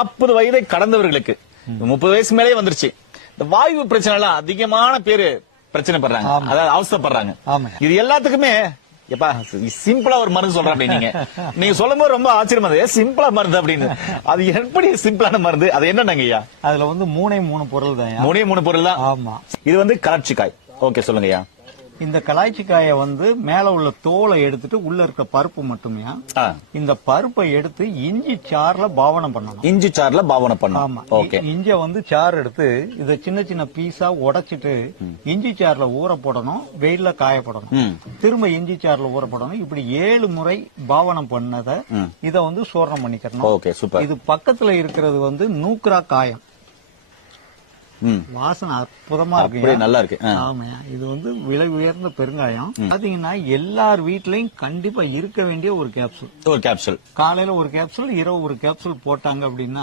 நாற்பது வயதை கடந்தவர்களுக்கு. முப்பது வயசு மேலே வந்துருச்சு. இந்த வாயு பிரச்சனை எல்லாம் அதிகமான பேரு பிரச்சனை படுறாங்க. அதாவது அவசரப்படுறாங்க. இது எல்லாத்துக்குமே எப்பா சிம்பிளா ஒரு மருந்து சொல்றேன் அப்படி நீங்க. நீங்க சொல்லும் போது ரொம்ப ஆச்சரியமா இருந்தது. சிம்பிளா மருந்து அப்படின்னு? அது எப்படி சிம்பிளான மருந்து? அது என்னங்க ஐயா? அதுல வந்து மூணே மூணு பொருள் தான் மூணே மூணு பொருள் தான்? ஆமா. இது வந்து கலர்ச்சிக்காய் ஓகே சொல்லுங்க ஐயா. இந்த கலாய்ச்சிக்காயை வந்து மேல உள்ள தோலை எடுத்துட்டு உள்ள இருக்க பருப்பு மட்டுமே. இந்த பருப்பை எடுத்து இஞ்சி சாறுல பாவனம் பண்ணணும். இஞ்சி சார்ல பாவனை ஆமா. பண்ணும் ஓகே. இ- இஞ்சிய வந்து சாறு எடுத்து இத சின்ன சின்ன பீஸா உடைச்சிட்டு இஞ்சி சாறுல ஊற போடணும் வெயில்ல காய போடணும். ம். திரும்ப இஞ்சி சாறுல ஊற போடணும். இப்படி ஏழு முறை பாவனம் பண்ணத இத வந்து சூரணம் சூப்பர். இது பக்கத்துல இருக்கிறது வந்து நூக்ரா காயம். வாசனை அற்புதமா இருக்கு. நல்லா இருக்கு. ஆ. ஆமாய்யா இது வந்து விலை உயர்ந்த பெருங்காயம். பாத்தீங்கன்னா எல்லார் வீட்லயும் கண்டிப்பா இருக்க வேண்டிய ஒரு கேப்சூல் ஒரு கேப்சூல் காலையில ஒரு கேப்சூல் இரவு ஒரு கேப்சூல் போட்டாங்க அப்படின்னா